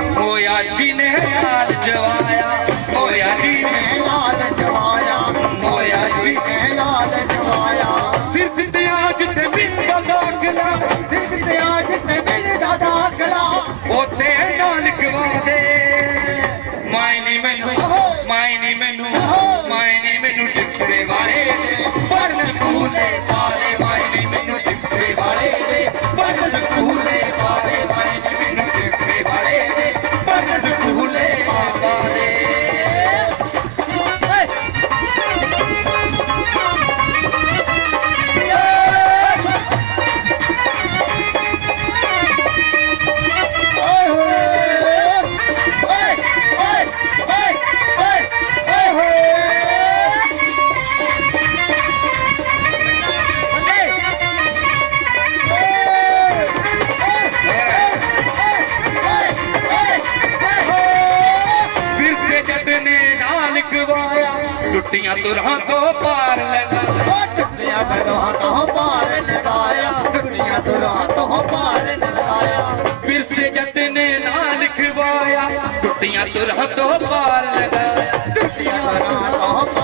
ਹੋਇਆ ਜੀ ਨੇ ਟੁੱਟੀਆਂ ਤੁਰਾਂ ਤੋਂ ਪਾਰ ਲੈਂਦਾ ਟੁੱਟੀਆਂ ਦਰਾਂ ਤੋਂ ਪਾਰ ਲਗਾਇਆ ਟੁੱਟੀਆਂ ਦਰਾਂ ਤੋਂ ਪਾਰ ਲਗਾਇਆ ਫਿਰ ਸੇ ਜੱਟ ਨੇ ਨਾਲ ਖਵਾਇਆ। ਟੁੱਟੀਆਂ ਤੁਰਾਂ ਤੋਂ ਪਾਰ ਲਗਾਇਆ ਟੁੱਟੀਆਂ ਦਰਾਂ ਤੋਂ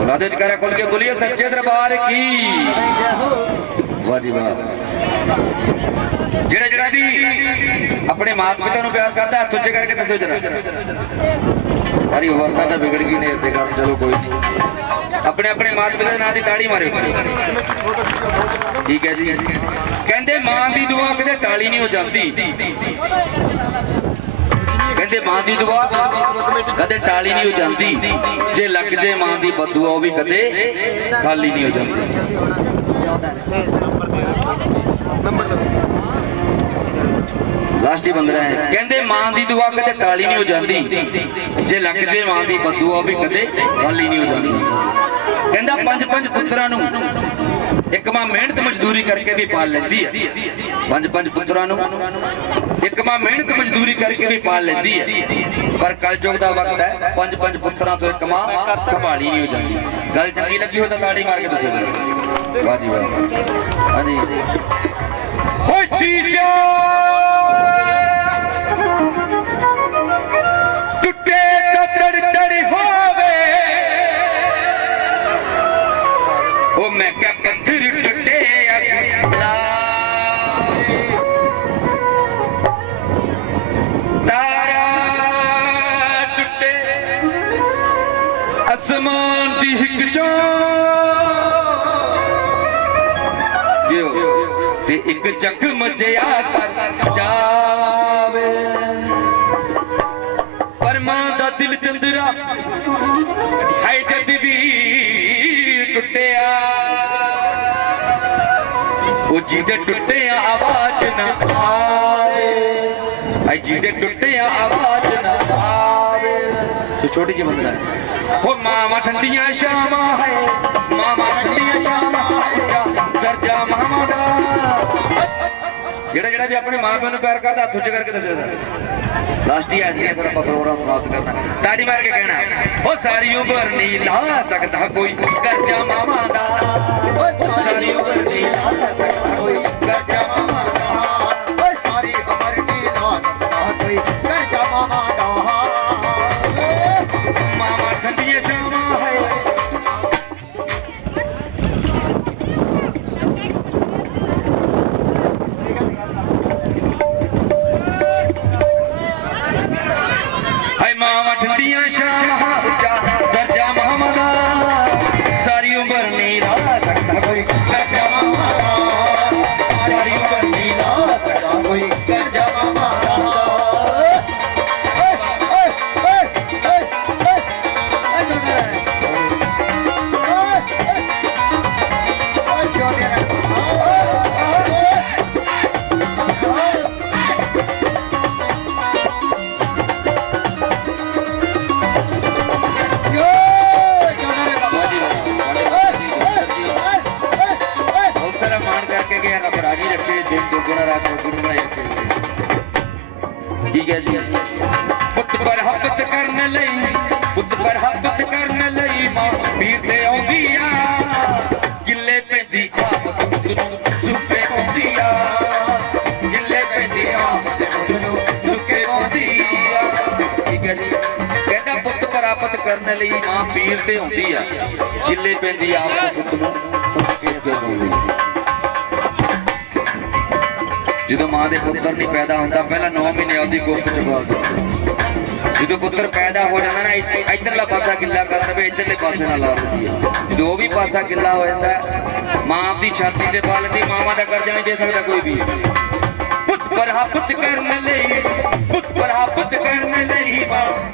ਦੱਸੋ ਦੇ ਜਕਰਾ ਖੋਲ ਕੇ ਬੋਲੀਏ, ਸੱਚੇ ਦਰਬਾਰ ਕੀ? ਵਾਹ ਜੀ ਵਾਹ। ਜਿਹੜਾ ਜਿਹੜਾ ਵੀ ਆਪਣੇ ਮਾਤਾ ਪਿਤਾ ਨੂੰ ਪਿਆਰ ਕਰਦਾ, ਹੱਥ ਉੱਚੇ ਕਰਕੇ ਦੱਸੋ ਜਰਾ। ਸਾਰੀ ਅਵਸਥਾ ਤਾਂ ਵਿਗੜ ਗਈ ਨੇ, ਇੱਥੇ ਕਰਨ ਚਲੋ ਕੋਈ ਨਹੀਂ। ਆਪਣੇ ਆਪਣੇ ਮਾਤਾ ਪਿਤਾ ਦੇ ਨਾਂ ਦੀ ਤਾੜੀ ਮਾਰੇ ਠੀਕ ਹੈ ਜੀ। ਕਹਿੰਦੇ ਮਾਂ ਦੀ ਦੁਆ ਕਿਤੇ ਟਾਲੀ ਨਹੀਂ ਹੋ ਜਾਂਦੀ। ਕਹਿੰਦੇ ਮਾਂ ਦੀ ਦੁਆ। ਕਦੇ ਟਾਲੀ ਨਹੀਂ ਹੋ ਜਾਂਦੀ ਜੇ ਲੱਗ ਜੇ ਮਾਂ ਦੀ ਬਦਦੁਆ, ਉਹ ਵੀ ਕਦੇ ਖਾਲੀ ਨਹੀਂ ਹੋ ਜਾਂਦੀ। ਲਾਸਟ ਹੀ ਬੰਦਰਾ ਹੈ। ਕਹਿੰਦੇ ਮਾਂ ਦੀ ਦੁਆ ਕਦੇ ਟਾਲੀ ਨਹੀਂ ਹੋ ਜਾਂਦੀ ਜੇ ਲੱਗ ਜੇ ਮਾਂ ਦੀ ਬਦਦੁਆ, ਉਹ ਵੀ ਕਦੇ ਖਾਲੀ ਨਹੀਂ ਹੋ ਜਾਂਦੀ। ਕਹਿੰਦਾ ਪੰਜ ਪੰਜ ਪੁੱਤਰਾਂ ਨੂੰ ਇੱਕ ਮਾਂ ਮਿਹਨਤ ਮਜ਼ਦੂਰੀ ਕਰਕੇ ਵੀ ਪਾਲ ਲੈਂਦੀ ਹੈ। ਪੰਜ ਪੰਜ ਪੁੱਤਰਾਂ ਨੂੰ ਇੱਕ ਮਾਂ ਮਿਹਨਤ ਮਜ਼ਦੂਰੀ ਕਰਕੇ ਵੀ ਪਾਲ ਲੈਂਦੀ ਹੈ। ਪਰ ਕਲਯੁਗ ਦਾ ਵਕਤ ਹੈ, ਪੰਜ ਪੰਜ ਪੁੱਤਰਾਂ ਤੋਂ ਇੱਕ ਮਾਂ ਸੰਭਾਲੀ ਨਹੀਂ ਹੋ ਜਾਂਦੀ। ਗੱਲ ਚੰਗੀ ਲੱਗੀ ਹੋ ਤਾਂ ਤਾੜੀ ਮਾਰ ਕੇ ਦੱਸੋ। ਵਾਹ ਜੀ ਵਾਹ। ਹਾਂਜੀ। ਹੋ ਅਸਮਾਨ ਦੀ ਹਿੱਕ ਚੋਂ। ਜਿਉ ਤੇ ਇੱਕ ਜ਼ਖਮ ਜਿਆ ਤੱਕ ਜਾਵੇ ਜਿਹਦੇ ਟੁੱਟਿਆ ਆਵਾਜ਼ ਨਾ ਆਵੇ। ਹੈ ਜਿਹਦੇ ਟੁੱਟਿਆ ਆਵਾਜ਼ ਨਾ ਆਵੇ। ਤੂੰ ਛੋਟੀ ਜਿਹੀ ਬੰਦਨਾ ਹੋ ਮਾਮਾ ਠੰਡੀਆਂ ਸ਼ਾਮਾਂ ਹੈ ਮਾਮਾ ਠੰਡੀਆਂ ਸ਼ਾਮਾਂ ਉੱਚਾ ਦਰਜਾ ਮਾਮਾ ਦਾ। ਜਿਹੜਾ ਜਿਹੜਾ ਵੀ ਆਪਣੇ ਮਾਂ ਪਿਓ ਨੂੰ ਪਿਆਰ ਕਰਦਾ, ਹੱਥ ਉੱਚੇ ਕਰਕੇ ਦੱਸੋ ਲਾਸਟ ਹੀ ਆ ਫਿਰ ਆਪਾਂ ਪ੍ਰੋਗਰਾਮ ਸਮਾਪਤ ਕਰਨਾ। ਤਾੜੀ ਮਾਰ ਕੇ ਕਹਿਣਾ, ਉਹ ਸਾਰੀ ਉਮਰ ਨਹੀਂ ਲਾ ਸਕਦਾ ਕੋਈ ਕਰਜ਼ਾ ਮਾਮਾ ਦਾ। ਉਹ ਸਾਰੀ ਉਮਰ ਨਹੀਂ ਲਾ ਸਕਦਾ ਕੋਈ ਕਰਜ਼ਾ ਸਾਰਾ ਗੁਰੂ ਬਣਾਇਆ ਸੀ ਠੀਕ ਹੈ ਜੀ। ਬੁੱਤ ਪਰਹਬਤ ਕਰਨ ਲਈ, ਬੁੱਤ ਪਰਹਬਤ ਕਰਨ ਲਈ ਮਾਂ ਪੀਰ ਤੇ ਆਉਂਦੀ ਆ ਗਿੱਲੇ ਪੈਂਦੀ ਆਪ ਬੁੱਤ ਨੂੰ ਸੁੱਕੇ ਆਉਂਦੀ ਆ ਗਿੱਲੇ ਪੈਂਦੀ ਆਪ ਬੁੱਤ ਨੂੰ ਸੁੱਕੇ ਆਉਂਦੀ ਆ ਠੀਕ ਹੈ ਜੀ। ਕਹਿੰਦਾ ਬੁੱਤ ਪ੍ਰਾਪਤ ਕਰਨ ਲਈ ਮਾਂ ਪੀਰ ਤੇ ਆਉਂਦੀ ਆ ਗਿੱਲੇ ਪੈਂਦੀ ਆਪ ਬੁੱਤ ਨੂੰ ਸੁੱਕੇ ਆਉਂਦੀ ਆ ਜਦੋਂ ਮਾਂ ਦੇ ਪੁੱਤਰ ਨਹੀਂ ਪੈਦਾ ਹੁੰਦਾ, ਪਹਿਲਾਂ 9 ਮਹੀਨੇ ਉਹਦੀ ਕੁੱਖ ਚ ਬਾਦ ਜਦੋਂ ਪੁੱਤਰ ਪੈਦਾ ਹੋ ਜਾਂਦਾ ਨਾ, ਇ- ਪਾਸਾ ਗਿੱਲਾ ਕਰ ਦਵੇ, ਇੱਧਰਲੇ ਪਾਸੇ ਨਾਲ ਲਾ ਦਿੰਦੀ ਹੈ ਜਦੋਂ ਉਹ ਵੀ ਪਾਸਾ ਗਿੱਲਾ ਹੋ ਜਾਂਦਾ, ਮਾਂ ਆਪਦੀ ਛਾਤੀ ਤੇ ਪਾ ਲੈਂਦੀ, ਮਾਵਾਂ ਦਾ ਕਰਜ਼ਾ ਨਹੀਂ ਦੇ ਸਕਦਾ ਕੋਈ ਵੀ। ਪੁੱਤ ਪਰ ਕਰਨ ਲਈ, ਪੁੱਤ ਪਰ ਕਰਨ ਲਈ, ਮਾਂ।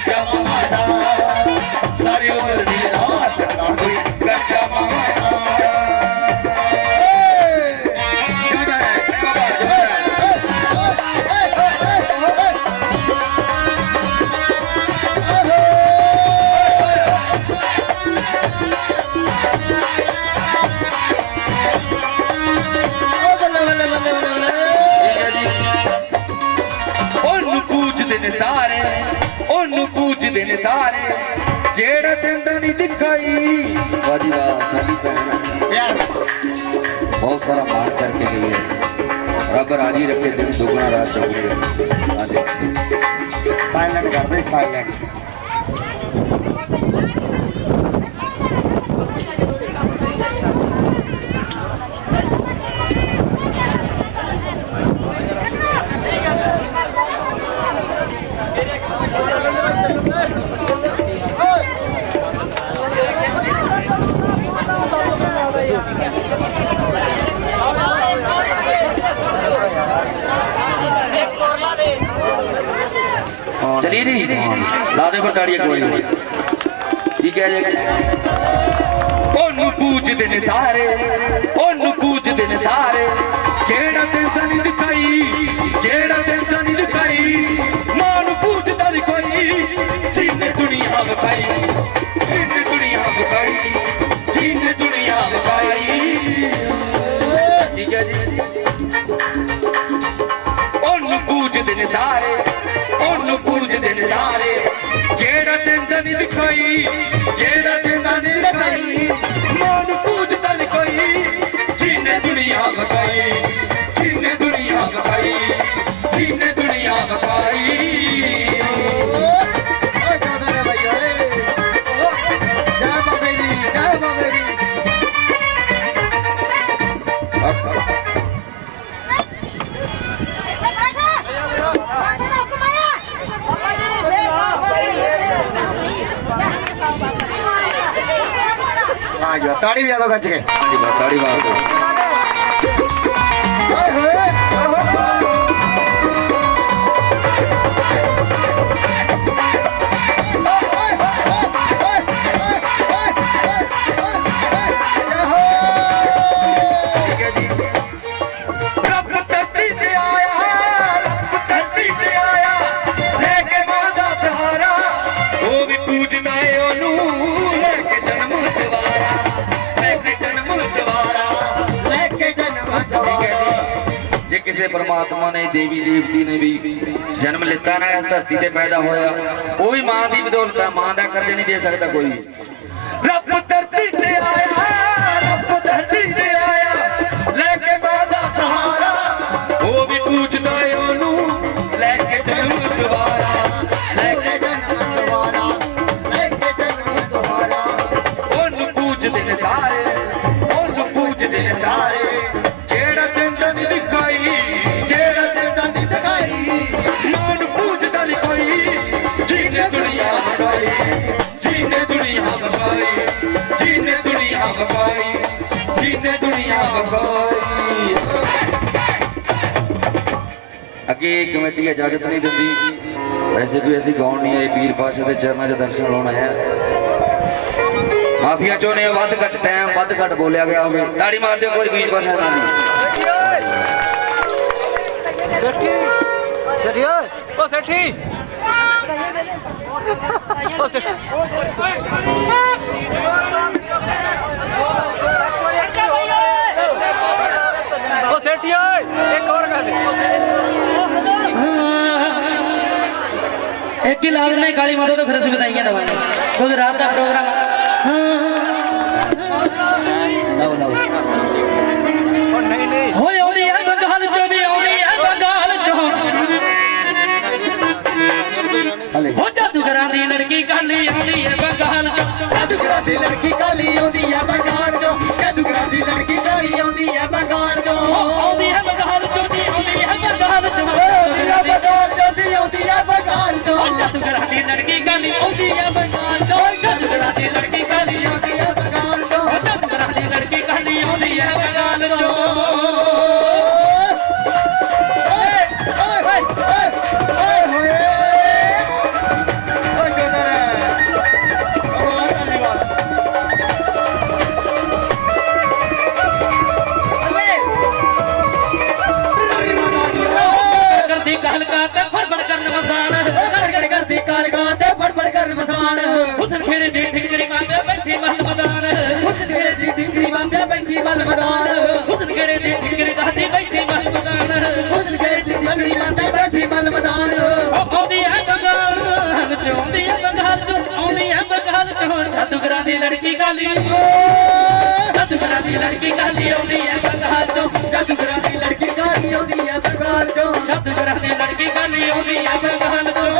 ਕੋਈ ਕਰਜ਼ਾ ਮਾਮਾ ਨੇ ਸਾਰੇ। ਜਿਹੜਾ ਦਿੰਦਾ ਨਹੀਂ ਦਿਖਾਈ। ਵਾਜੀ ਵਾਹ ਸਾਡੀ ਭੈਣ ਬਹੁਤ ਸਾਰਾ ਮਾਣ ਕਰਕੇ ਗਈ ਹੈ। ਰੱਬ ਰਾਜੀ ਰੱਖੇ ਦਿਨ ਦੁਗਣਾ ਰਾਤ ਚੌਗੁਣੀ ਹਾਂਜੀ। ਸਾਇਲੈਂਟ ਕਰ ਦੇ ਸਾਇਲੈਂਟ ਚਲੀ ਜੀ ਲਾ ਦੇ ਫਿਰ ਤਾੜੀ ਇੱਕ ਵਾਰੀ ਕੀ ਕਹਿ ਜੇ ਉਹਨੂੰ ਪੂਜਦੇ ਨੇ ਸਾਰੇ ਉਹਨੂੰ ਪੂਜਦੇ ਨੇ ਸਾਰੇ ਜਿਹੜਾ ਦਿੰਦਾ ਨਹੀਂ ਦਿਖਾਈ, ਜਿਹੜਾ ਦਿੰਦਾ ਨਹੀਂ ਦਿਖਾਈ, ਮਾਂ ਨੂੰ ਪੂਜਦਾ ਨਹੀਂ ਕੋਈ, ਜਿਹਨੇ ਦੁਨੀਆ ਵਕਾਈ ਜਿਹਨੇ ਦੁਨੀਆ ਵਕਾਈ ਜਿਹਨੇ ਦੁਨੀਆ ਵਕਾਈ ਠੀਕ ਹੈ ਜੀ। ਉਹਨੂੰ ਪੂਜਦੇ ਨੇ ਸਾਰੇ ਆ ਗਿਆ ਤਾੜੀ ਵੀ ਆ ਲੋ ਗੱਜ ਕੇ ਦੇਵੀ ਦੇਵਤੀ ਨੇ ਵੀ ਜਨਮ ਲਿੱਤਾ ਨਾ, ਇਸ ਧਰਤੀ ਤੇ ਪੈਦਾ ਹੋਇਆ। ਉਹ ਵੀ ਮਾਂ ਦੀ ਬਦੌਲਤ ਹੈ ਮਾਂ ਦਾ ਕਰਜ਼ ਨਹੀਂ ਦੇ ਸਕਦਾ ਕੋਈ। ਰੱਬ ਧਰਤੀ ਤੇ ਆਇਆ। ਅੱਗੇ ਕਮੇਟੀ ਇਜਾਜ਼ਤ ਨਹੀਂ ਦਿੰਦੀ। ਵੈਸੇ ਵੀ ਅਸੀਂ ਗਾਉਣ ਨਹੀਂ ਆਏ, ਪੀਰ ਪਾਸ਼ਾ ਦੇ ਚਰਨਾਂ 'ਚ ਦਰਸ਼ਨ ਲਾਉਣ ਆਏ ਆ ਮਾਫੀਆ ਚੋਨੇ ਵੱਧ ਘੱਟ ਟਾਈਮ ਵੱਧ ਘੱਟ ਬੋਲਿਆ ਗਿਆ ਹੋਵੇ। ਤਾੜੀ ਮਾਰ ਦਿਓ ਕੋਈ ਪੀਰ ਪਾਸ਼ਾ ਨਾਲ। ਸੇਠੀ ਸੇਠੀ ਓਏ ਓ ਸੇਠੀ। ਓ ਸੇਠੀ ਓਏ, ਇੱਕ ਹੋਰ ਗੱਲ। ਇੱਕ ਹੀ ਲਾ ਦਿੰਦੇ ਕਾਲੀ ਮਾਤਾ ਤੋਂ ਫਿਰ ਅਸੀਂ ਵਧਾਈਆਂ ਦਵਾਂਗੇ ਕਿਉਂਕਿ ਰਾਤ ਦਾ ਪ੍ਰੋਗਰਾਮ ਲਓ ਲਓ ਦੀ ਲੜਕੀ ਕਾਲੀ ਆਉਂਦੀ ਹੈ ਬੰਗਾਲ ਦੀ ਲੜਕੀ ਕਾਲੀ ਆ ਹੁਸਨ ਖੇੜੇ ਦੀ ਠਿਕਰੀ ਮਾਂਗੇ ਬੈਠੀ ਮਹਲ ਮਦਾਨ ਹੁਸਨ ਤੇਰੇ ਦੀ ਟਿਕਰੀ ਵਾਂਗੇ ਬੈਠੀ ਮਲ ਮਦਾਨ ਹੁਸਨ ਖੇੜੇ ਦੀ ਠਿਕਰੀ ਦਾਦੀ ਬੈਠੀ ਮਹਲ ਮਦਾਨ ਹੁਸਨ ਤੇਰੇ ਦੀ ਟਿਕਰੀ ਵਾਂਗੇ ਬੈਠੀ ਮਲ ਮਦਾਨ ਆਉਂਦੀ ਹੈ ਬੰਗਾਲ ਚੋਂ ਆਉਂਦੀ ਹੈ ਬੰਗਾਲ ਚੋਂ ਆਉਂਦੀ ਹੈ ਬੰਗਾਲ ਚੋਂ ਜਾਦੂਗਰਾਂ ਦੀ ਲੜਕੀ ਕਾਲੀ। ਜਾਦੂਗਰਾਂ ਦੀ ਲੜਕੀ ਕਾਲੀ ਆਉਂਦੀ ਹੈ ਬੰਗਾਲ ਚੋਂ ਜਾਦੂਗਰਾਂ ਦੀ ਲੜਕੀ ਕਾਲੀ ਆਉਂਦੀ ਆ ਬੰਗਾਲ ਚੋਂ। ਜਾਦੂਗਰਾਂ ਦੀ ਲੜਕੀ ਕਾਲੀ ਆਉਂਦੀ ਹੈ ਬੰਗਾਲ ਚੋਂ।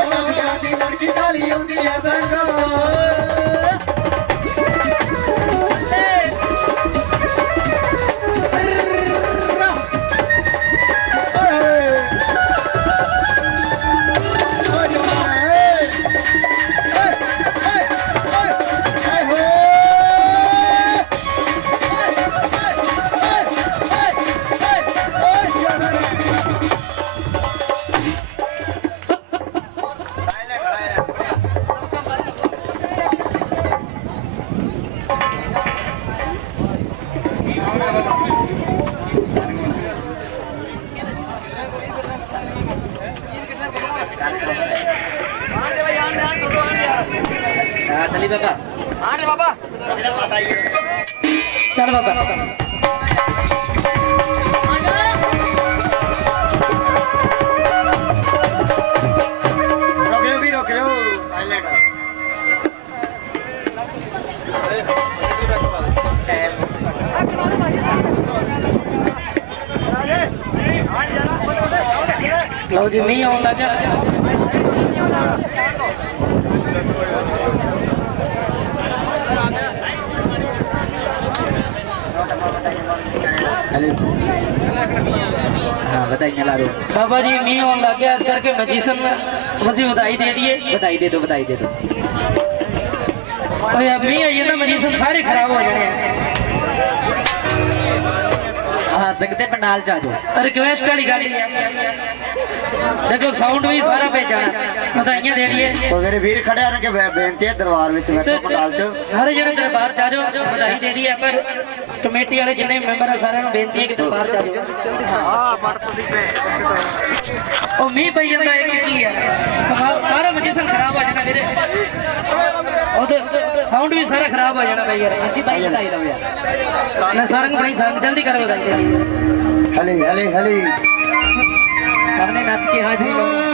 ਲਓ ਜੀ ਮੀਂਹ ਆਉਣ ਲੱਗਾ हाँ बताइए ला दो ਬਾਬਾ ਜੀ ਮੀਂਹ ਆਉਣ ਲੱਗ ਗਿਆ ਇਸ ਕਰਕੇ ਮੈਜੀਸ਼ਨ ਨੂੰ ਅਸੀਂ ਵਧਾਈ ਦੇ ਦਈਏ बधाई दे दो बधाई दे दो ਓਏ ਆ ਮੀਂਹ ਆਈ ਜਾਂਦਾ ਮੈਜੀਸ਼ਨ ਸਾਰੇ ਖਰਾਬ ਹੋ ਜਾਣੇ ਆ हाँ सकते पंडाल जा जाओ ਰਿਕਵੈਸਟ ਵਾਲੀ ਗੱਲ ਹੀ ਹੈ ਦੇਖੋ ਸਾਊਂਡ ਵੀ ਸਾਰਾ ਪਹਿਚਾਣਾ ਵਧਾਈਆਂ ਦੇ ਲਈਏ ਤੋ ਮੇਰੇ ਵੀਰ ਖੜਿਆ ਨੇ ਕਿ ਬੇਨਤੀ ਹੈ ਦਰਬਾਰ ਵਿੱਚ ਬੈਠੋ ਪਟਾਲ ਚ। ਸਾਰੇ ਜਿਹੜੇ ਦਰਬਾਰ ਚ ਆ ਜਾਓ ਵਧਾਈ ਦੇ ਦਈਏ ਪਰ ਕਮੇਟੀ ਵਾਲੇ ਜਿੰਨੇ ਮੈਂਬਰ ਆ ਸਾਰਿਆਂ ਨੂੰ ਬੇਨਤੀ ਹੈ ਕਿ ਦਰਬਾਰ ਚ ਆ ਜਾਓ ਹਾਂ। ਮੜ ਤੁਸੀਂ ਪੈ ਉਹ ਮੀਂਹ ਪਈ ਜਾਂਦਾ ਇੱਕ ਕੀ ਆ। ਕਮਾਲ ਸਾਰਾ ਮਜੀਸਨ ਖਰਾਬ ਆ ਜਾਣਾ ਵੀਰੇ। ਉਹਦੇ ਸਾਊਂਡ ਵੀ ਸਾਰਾ ਖਰਾਬ ਹੋ ਜਾਣਾ ਬਈ ਯਾਰ। ਹਾਂਜੀ ਬਾਈ ਵਧਾਈ ਲਓ ਯਾਰ। ਨਾ ਸਾਰੰਗ ਭਾਈ ਸਾਰੰਗ ਜਲਦੀ ਕਰੋ ਵਧਾਈ ਹਲੇ ਹਲੇ ਹਲੇ। ਸਭ ਨੇ ਨੱਚ ਕੇ ਹਾਜ਼ਰੀ ਲਾਉਣੀ